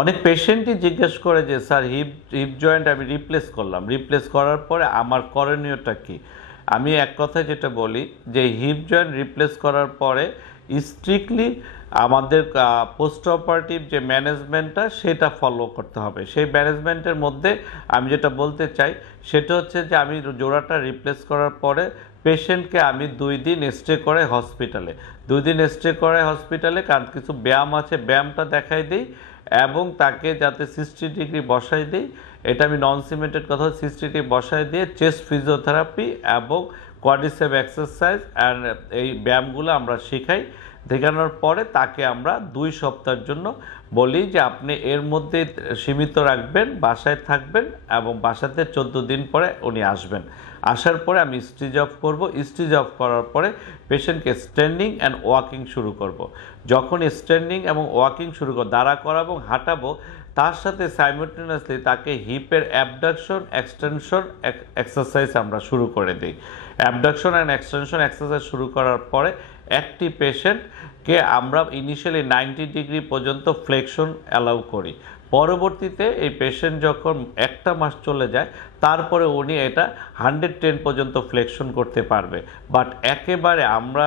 অনেক পেশেন্টই জিজ্ঞেস করে যে স্যার হিপ হিপ জয়েন্ট আমি রিপ্লেস করলাম, রিপ্লেস করার পরে আমার করণীয়টা কি। আমি এক কথায় যেটা বলি যে হিপ জয়েন্ট রিপ্লেস করার পরে স্ট্রিক্টলি আমাদের পোস্ট অপারেটিভ যে ম্যানেজমেন্টটা সেটা ফলো করতে হবে। সেই ম্যানেজমেন্টের মধ্যে আমি যেটা বলতে চাই সেটা হচ্ছে যে আমি জোড়াটা রিপ্লেস করার পরে পেশেন্টকে আমি 2 দিন স্টে করে হসপিটালে, 2 দিন স্টে করে হসপিটালে, কারণ কিছু ব্যায়াম আছে ব্যায়ামটা দেখাই দিই এবং তাকে যাতে 60 ডিগ্রি বসাই দিই, এটা আমি নন সিমেন্টেড কথা, 60 ডিগ্রি বসাই দিয়ে চেস্ট ফিজিওথেরাপি এবং কোয়াড্রিসেপ এক্সারসাইজ অ্যান্ড এই ব্যায়ামগুলো আমরা শেখাই। দেখানোর পরে তাকে আমরা 2 সপ্তাহের জন্য বলি যে আপনি এর মধ্যে সীমিত রাখবেন, বাসায় থাকবেন এবং বাসাতে 14 দিন পরে উনি আসবেন। আসার পরে আমি স্টিচ অফ করব, স্টিচ অফ করার পরে পেশেন্টকে স্ট্যান্ডিং অ্যান্ড ওয়াকিং শুরু করব। যখন স্ট্যান্ডিং এবং ওয়াকিং শুরু করব, দাঁড়া করাবো, হাঁটাবো, তার সাথে সাইমultaneously তাকে হিপের অ্যাবডাকশন এক্সটেনশন এক্সারসাইজ আমরা শুরু করে দিই। অ্যাবডাকশন অ্যান্ড এক্সটেনশন এক্সারসাইজ শুরু করার পরে একটি পেশেন্টকে আমরা ইনিশিয়ালি 90 ডিগ্রি পর্যন্ত ফ্লেকশন অ্যালাউ করি। পরবর্তীতে এই পেশেন্ট যখন 1 মাস চলে যায় তারপরে উনি এটা 110 পর্যন্ত ফ্লেকশন করতে পারবে। বাট একেবারে আমরা,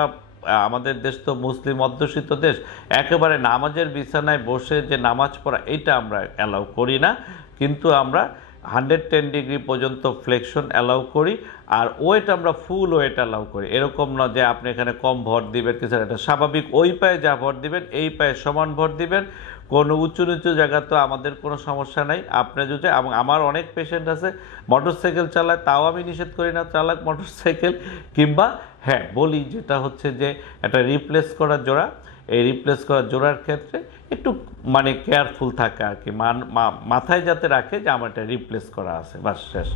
আমাদের দেশ তো মুসলিম অধ্যুষিত দেশ, একেবারে নামাজের বিছানায় বসে যে নামাজ পড়া এটা আমরা অ্যালাউ করি না, কিন্তু আমরা 110 ডিগ্রি পর্যন্ত ফ্লেকশন অ্যালাউ করি। আর ওয়েট আমরা ফুল ওয়েট অ্যালাউ করি, এরকম না যে আপনি এখানে কম ভর দিবেন কিছু, এটা স্বাভাবিক ওই পায়ে যা ভর দিবেন এই পায়ে সমান ভর দিবেন। কোনো উঁচু নিচু জায়গা তো আমাদের কোনো সমস্যা নাই। আপনি যদি, আমার অনেক পেশেন্ট আছে মোটরসাইকেল চালায়, তাও আমি নিষেধ করি না চালাক মোটরসাইকেল, কিংবা হ্যাঁ বলি যেটা হচ্ছে যে একটা রিপ্লেস করা জোড়া, এই রিপ্লেস করা জোড়ার ক্ষেত্রে একটু মানে কেয়ারফুল থাকে আর কি, মাথায় যাতে রাখে যে আমার এটা রিপ্লেস করা আছে, বাস শেষ।